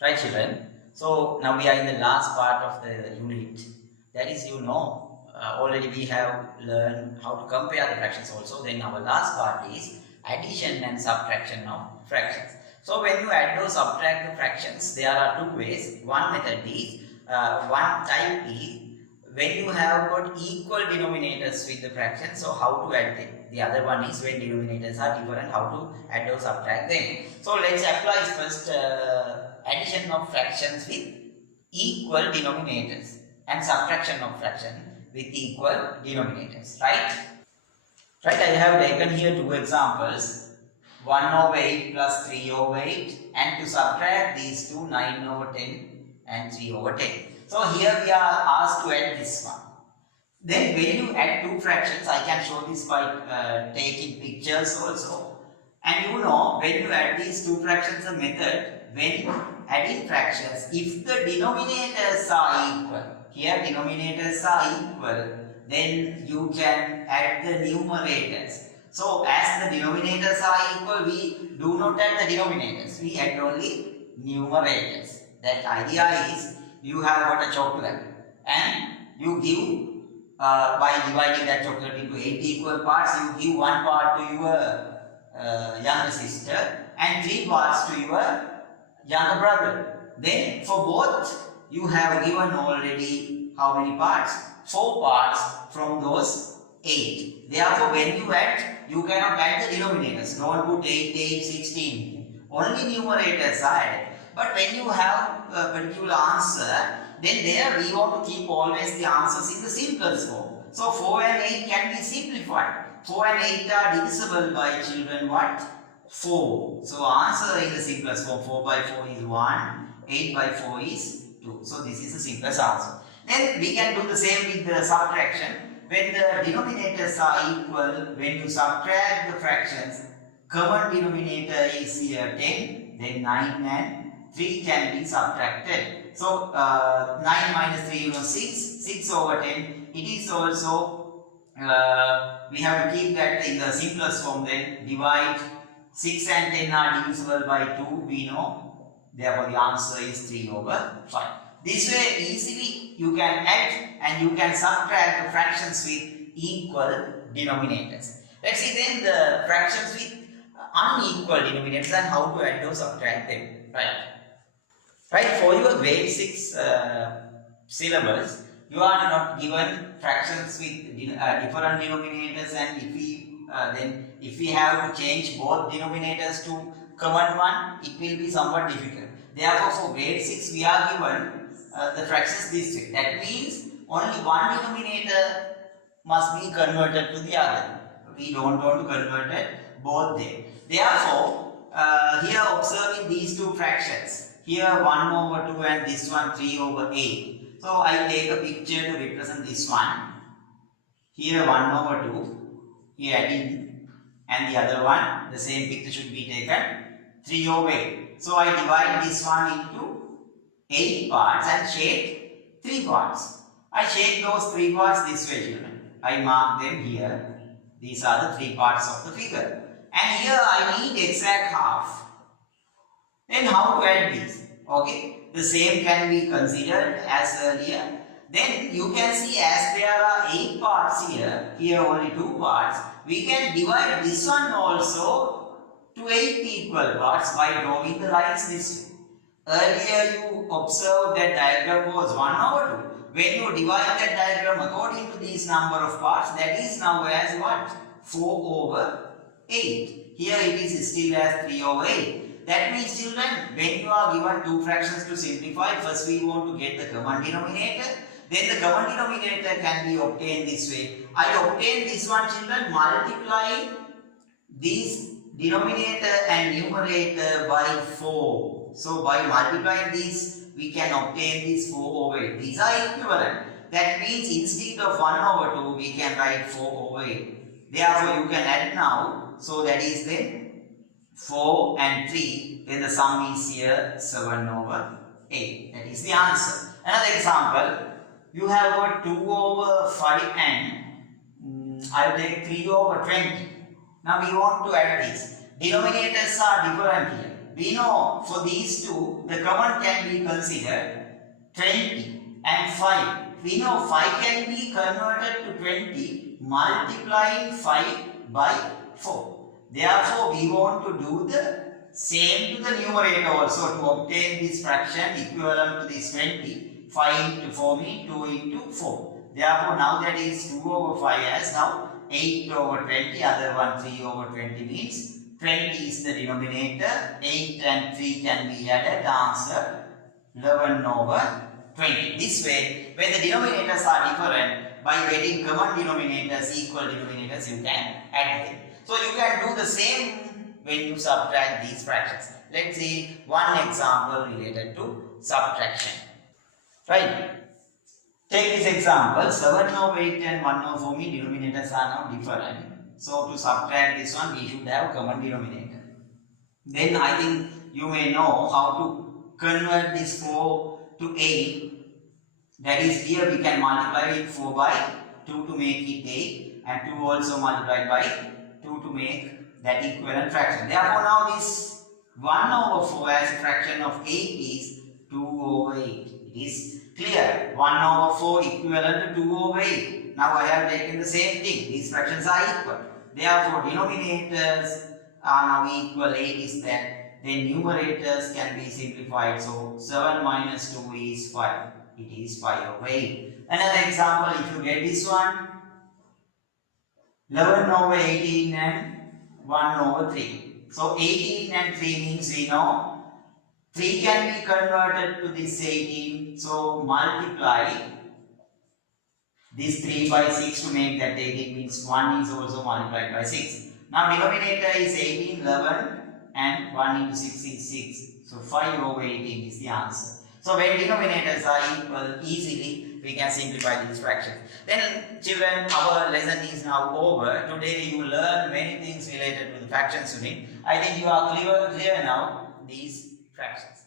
Right, children? So now we are in the last part of the unit. That is, already we have learned how to compare the fractions also. Then our last part is addition and subtraction of fractions. So when you add or subtract the fractions, there are two ways. One method is, one type is when you have got equal denominators with the fractions, so how to add them. The other one is when denominators are different, how to add or subtract them. So let's apply first addition of fractions with equal denominators and subtraction of fraction with equal denominators, right? Right, I have taken here two examples, 1 over 8 plus 3 over 8, and to subtract these two, 9 over 10 and 3 over 10. So here we are asked to add this one. Then when you add two fractions, I can show this by taking pictures also. And when you add these two fractions, the method, when adding fractions, if the denominators are equal, here denominators are equal, then you can add the numerators. So as the denominators are equal, we do not add the denominators, we add only numerators. That idea is, you have got a chocolate and you give, by dividing that chocolate into 8 equal parts, you give one part to your younger sister and 3 parts to your younger brother. Then for both, you have given already how many parts? 4 parts from those 8. Therefore, when you add, you cannot add the denominators. Don't put 8, 8, 16. Only numerators are added. But when you have a particular answer, then there we want to keep always the answers in the simplest form. So 4 and 8 can be simplified. 4 and 8 are divisible by children what? 4. So answer in the simplest form, 4 by 4 is 1, 8 by 4 is 2. So this is the simplest answer. Then we can do the same with the subtraction. When the denominators are equal, when you subtract the fractions, common denominator is here 10, then 9 and 3 can be subtracted. So 9 minus 3 6, 6 over 10. It is also, we have to keep that in the simplest form, then divide 6 and 10 are divisible by 2, we know. Therefore the answer is 3 over 5. This way easily you can add and you can subtract the fractions with equal denominators. Let's see then the fractions with unequal denominators and how to add or subtract them. Right, for your grade 6 syllabus, you are not given fractions with different denominators, and if we have to change both denominators to common one, it will be somewhat difficult. Therefore, for grade 6, we are given the fractions this way. That means only one denominator must be converted to the other. We don't want to convert it both them. Therefore, here observing these two fractions, here 1 over 2 and this one 3 over 8. So I take a picture to represent this one. Here 1 over 2, here adding, and the other one, the same picture should be taken, 3 over 8. So I divide this one into 8 parts and shade 3 parts. I shade those 3 parts this way, children. I mark them here. These are the 3 parts of the figure. And here I need exact half. Then how to add these? Okay, the same can be considered as earlier. Then you can see, as there are 8 parts here, here only 2 parts, we can divide this one also to 8 equal parts by drawing the lines this way. Earlier you observed that diagram was 1 over 2. When you divide that diagram according to this number of parts, that is now as what? 4 over 8. Here it is still as 3 over 8. That means, children, when you are given two fractions to simplify, first we want to get the common denominator. Then the common denominator can be obtained this way. I obtain this one, children, multiplying this denominator and numerator by 4. So by multiplying this, we can obtain this 4 over 8. These are equivalent. That means instead of 1 over 2, we can write 4 over 8. Therefore, you can add now. So that is then 4 and 3, then the sum is here 7 over 8. That is the answer. Another example, you have got 2 over 5 and I will take 3 over 20. Now we want to add this. Denominators are different here. we know for these two, the common can be considered 20 and 5. We know 5 can be converted to 20 multiplying 5 by 4. Therefore, we want to do the same to the numerator also to obtain this fraction equivalent to this 20. 5 into 4 means 2 into 4. Therefore, now that is 2 over 5 as now 8 over 20, other one 3 over 20 means 20 is the denominator, 8 and 3 can be added, answer 11 over 20. This way, when the denominators are different, by getting common denominators, equal denominators, you can add them. So you can do the same when you subtract these fractions. Let's see one example related to subtraction. Right? Take this example, 7 over 8 and 1 over 4 mean denominators are now different. So to subtract this one, we should have common denominator. Then I think you may know how to convert this 4 to 8. That is, here we can multiply it 4 by 2 to make it 8 and 2 also multiplied by 2 to make that equivalent fraction. Therefore, now this 1 over 4 as a fraction of 8 is 2 over 8. It is clear. 1 over 4 equivalent to 2 over 8. Now I have taken the same thing. These fractions are equal. Therefore, denominators are now equal. 8 is that. Then numerators can be simplified. So 7 minus 2 is 5. It is 5 over 8. Another example, if you get this one, 11 over 18 and 1 over 3. So 18 and 3 means we know 3 can be converted to this 18. So multiply this 3 by 6 to make that 18 means 1 is also multiplied by 6. Now denominator is 18, 11 and 1 into 6 is 6. So 5 over 18 is the answer. So when denominators are equal, easily we can simplify these fractions. Then children, our lesson is now over. Today you learn many things related to the fractions unit. I think you are clear now these fractions.